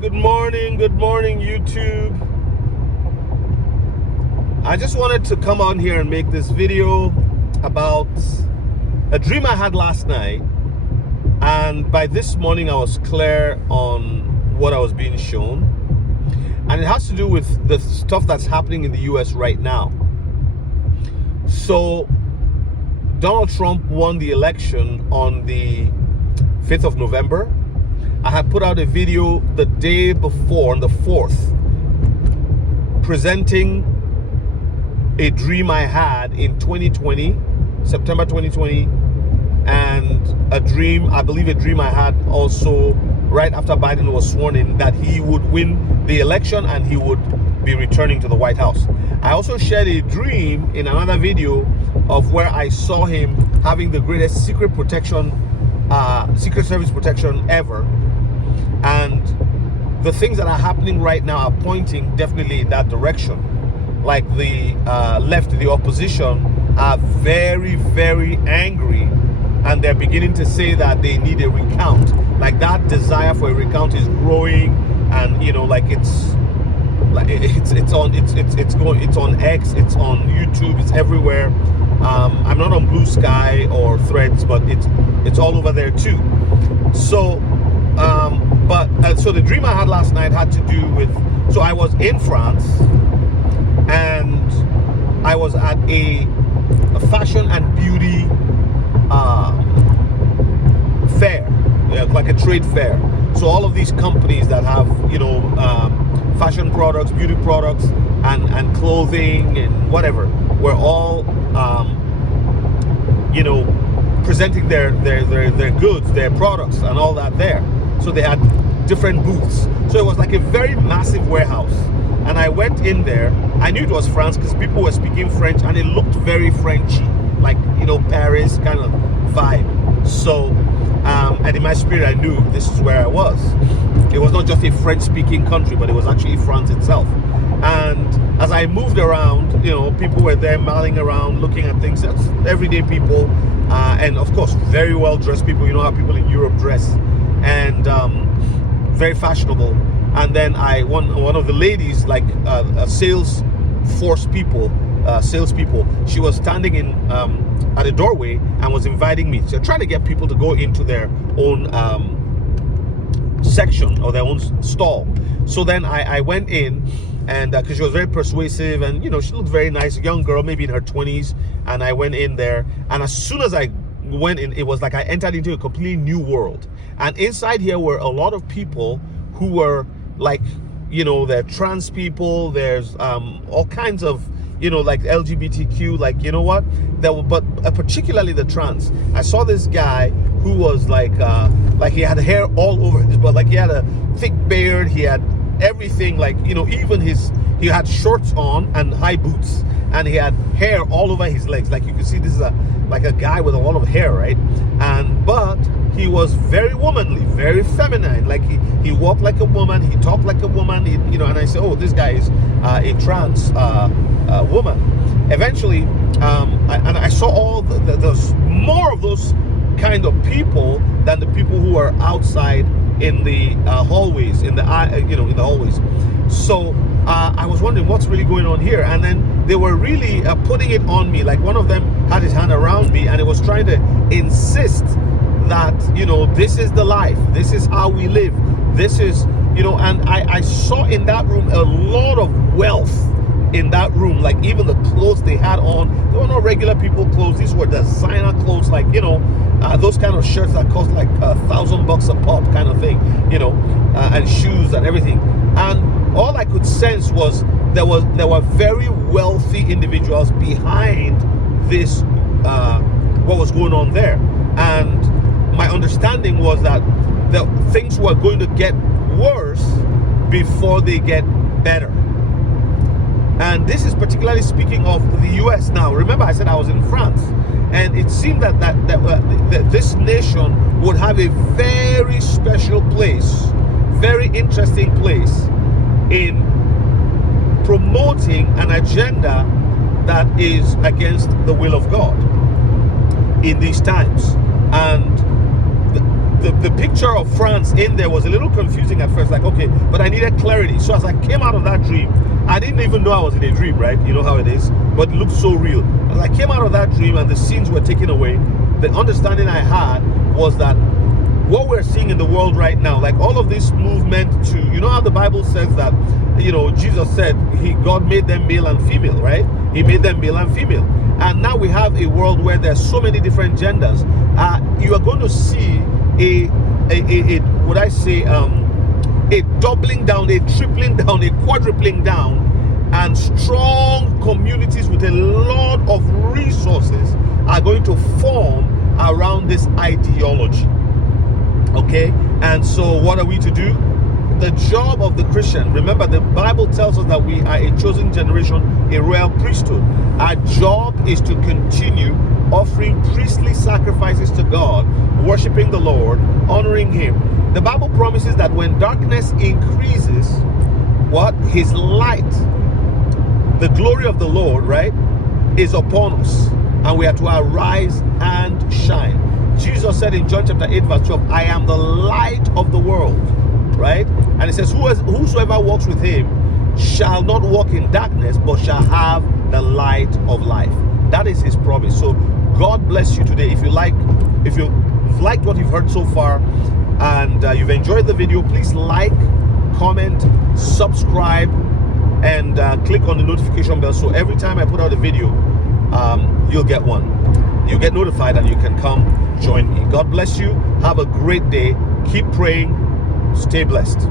Good morning, YouTube. I just wanted to come on here and make this video about a dream I had last night, and by this morning I was clear on what I was being shown, and it has to do with the stuff that's happening in the US right now. So Donald Trump won the election on the 5th of November. I had put out a video the day before, on the 4th, presenting a dream I had in 2020, September 2020, and I believe a dream I had also right after Biden was sworn in, that he would win the election and he would be returning to the White House. I also shared a dream in another video of where I saw him having the greatest Secret Service protection ever. And the things that are happening right now are pointing definitely in that direction. Like the left, the opposition, are very, very angry, and they're beginning to say that they need a recount. Like that desire for a recount is growing, and it's on X, it's on YouTube, it's everywhere. I'm not on Blue Sky or Threads, but it's all over there too. So so the dream I had last night had to do with, so I was in France and I was at a fashion and beauty fair, like a trade fair. So all of these companies that have fashion products, beauty products, and clothing and whatever, were all presenting their goods, their products and all that there. So they had different booths. So it was like a very massive warehouse. And I went in there. I knew it was France because people were speaking French and it looked very Frenchy, like, Paris kind of vibe. So, and in my spirit, I knew this is where I was. It was not just a French-speaking country, but it was actually France itself. And as I moved around, people were there milling around, looking at things. That's everyday people, and of course, very well-dressed people. You know how people in Europe dress, and very fashionable. And then one of the ladies, like salespeople, she was standing in at a doorway and was inviting me. So trying to get people to go into their own section or their own stall. So then I went in, and because she was very persuasive, and she looked very nice, a young girl, maybe in her 20s. And I went in there, and as soon as I went in, it was like I entered into a completely new world. And inside here were a lot of people who were like, they're trans people, there's all kinds of like LGBTQ, like but particularly the trans. I saw this guy who was like he had hair all over his butt, like he had a thick beard, he had everything, like even he had shorts on and high boots, and he had hair all over his legs. Like you can see, this is a guy with a lot of hair, right? But he was very womanly, very feminine. Like he walked like a woman, he talked like a woman, and I said, oh, this guy is a trans woman. Eventually, I saw there's more of those kind of people than the people who are outside in the hallways, in the hallways. So I was wondering what's really going on here, and then they were really putting it on me. Like one of them had his hand around me, and it was trying to insist that this is the life, this is how we live, this is and I saw in that room a lot of wealth in that room. Like even the clothes they had on, they were not regular people clothes. These were designer clothes, like those kind of shirts that cost like $1,000 a pop, kind of thing, and shoes and everything. And all I could sense was there were very wealthy individuals behind this, what was going on there. And my understanding was that things were going to get worse before they get better. And this is particularly speaking of the US now. Remember, I said I was in France, and it seemed that this nation would have a very special place, very interesting place in promoting an agenda that is against the will of God in these times. And the picture of France in there was a little confusing at first, like, okay, but I needed clarity. So as I came out of that dream, I didn't even know I was in a dream, right? You know how it is, but it looked so real. As I came out of that dream and the scenes were taken away, the understanding I had was that what we're seeing in the world right now, like all of this movement to, you know how the Bible says that, you know, Jesus said God made them male and female, right? He made them male and female. And now we have a world where there's so many different genders. You are going to see a doubling down, a tripling down, a quadrupling down, and strong communities with a lot of resources are going to form around this ideology. Okay, and so what are we to do? The job of the Christian, remember the Bible tells us that we are a chosen generation, a royal priesthood. Our job is to continue offering priestly sacrifices to God, worshiping the Lord, honoring Him. The Bible promises that when darkness increases, what? His light, the glory of the Lord, right, is upon us, and we are to arise and shine. Jesus said in John chapter 8 verse 12, I am the light of the world, right? And it says, whosoever walks with Him shall not walk in darkness, but shall have the light of life. That is His promise. So God bless you today. If you've liked what you've heard so far, and you've enjoyed the video, please like, comment, subscribe, and click on the notification bell, so every time I put out a video, you'll get one. You'll get notified and you can come join me. God bless you. Have a great day. Keep praying. Stay blessed.